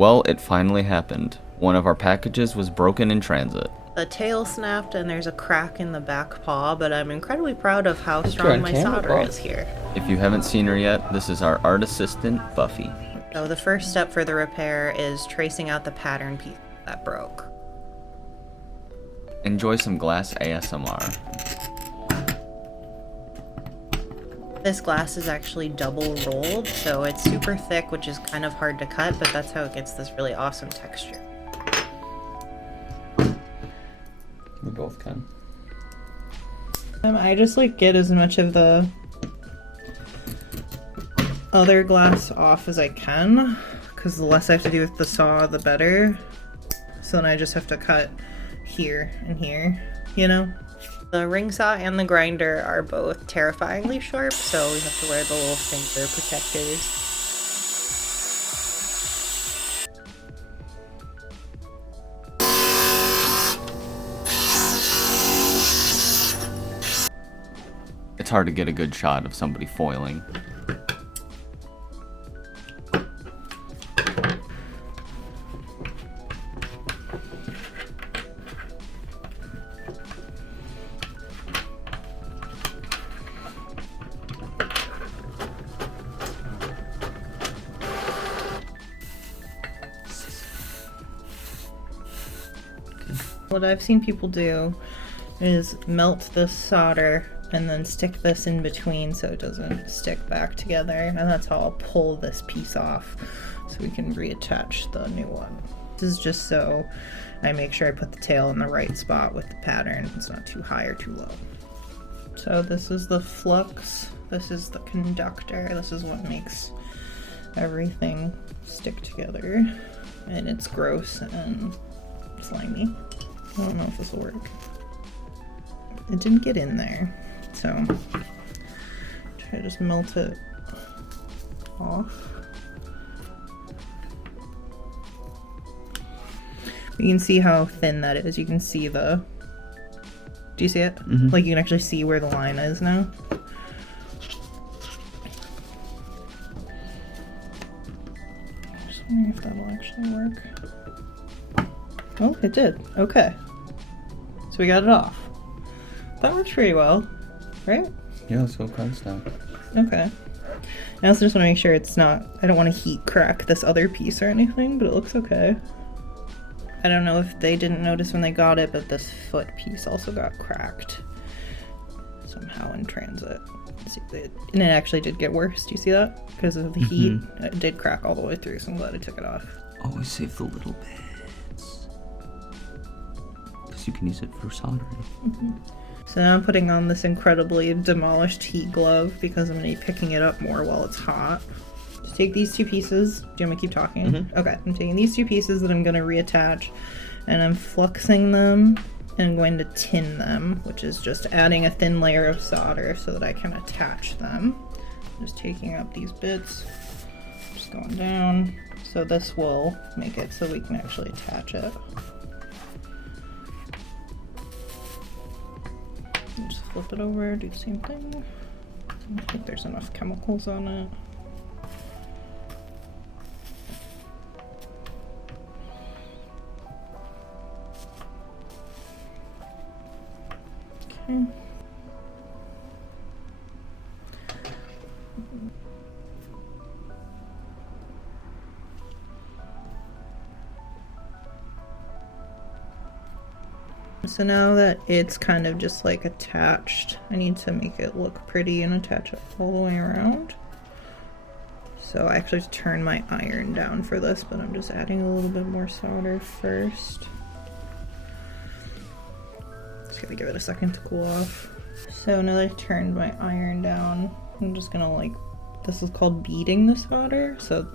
Well, it finally happened. One of our packages was broken in transit. The tail snapped and there's a crack in the back paw, but I'm incredibly proud of how You're strong on my camera, solder Bob. is here. If you haven't seen her yet, this is our art assistant, Buffy. So the first step for the repair is tracing out the pattern piece that broke. Enjoy some glass ASMR. This glass is actually double rolled, so it's super thick, which is kind of hard to cut, but that's how it gets this really awesome texture. We both can. I just like get as much of the other glass off as I can, because the less I have to do with the saw, the better. So then I just have to cut here and here, you know? The ring saw and the grinder are both terrifyingly sharp, so we have to wear the little finger protectors. It's hard to get a good shot of somebody foiling. What I've seen people do is melt this solder and then stick this in between so it doesn't stick back together, and that's how I'll pull this piece off so we can reattach the new one. This is just so I make sure I put the tail in the right spot with the pattern. It's not too high or too low. So this is the flux, this is the conductor, this is what makes everything stick together, and it's gross and slimy. I don't know if this will work. It didn't get in there, so try to just melt it off. You can see how thin that is. You can see the... Do you see it? Mhm. Like you can actually see where the line is now. Just wondering if that'll actually work. Oh, it did. Okay. So we got it off. That works pretty well, right? Yeah, let's go close now. Okay. I also just want to make sure it's not... I don't want to heat crack this other piece or anything, but it looks okay. I don't know if they didn't notice when they got it, but this foot piece also got cracked somehow in transit. And it actually did get worse. Do you see that? Because of the heat, it did crack all the way through, so I'm glad I took it off. Always save the little bits. Because you can use it for soldering. So now I'm putting on this incredibly demolished heat glove because I'm going to be picking it up more while it's hot. Just take these two pieces. Do you want me to keep talking? Okay, I'm taking these two pieces that I'm going to reattach, and I'm fluxing them, and I'm going to tin them, which is just adding a thin layer of solder so that I can attach them. Just taking up these bits, just going down. So this will make it so we can actually attach it. Just flip it over, do the same thing. I don't think there's enough chemicals on it. Okay. So now that it's kind of just like attached, I need to make it look pretty and attach it all the way around. So I actually have to turn my iron down for this, but I'm just adding a little bit more solder first. Just gonna give it a second to cool off. So now that I've turned my iron down, I'm just gonna like, this is called beading the solder. So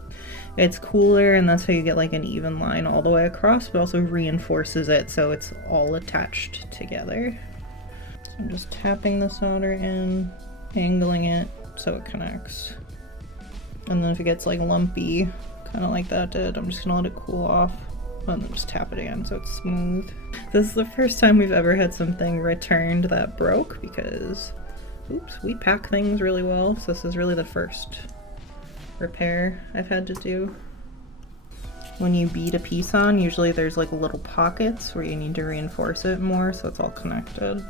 it's cooler, and that's how you get like an even line all the way across, but also reinforces it so it's all attached together. So I'm just tapping the solder in, angling it so it connects. And then if it gets like lumpy, kind of like that did, I'm just gonna let it cool off and then just tap it again so it's smooth. This is the first time we've ever had something returned that broke because, oops, we pack things really well, so this is really the first repair I've had to do. when you beat a piece on, usually there's like little pockets where you need to reinforce it more so it's all connected.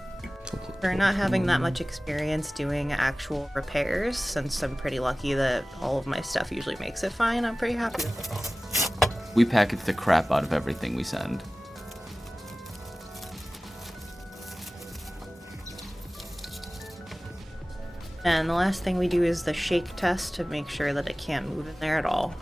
For not having that much experience doing actual repairs, since I'm pretty lucky that all of my stuff usually makes it fine, I'm pretty happy with it. We package the crap out of everything we send. And the last thing we do is the shake test to make sure that it can't move in there at all.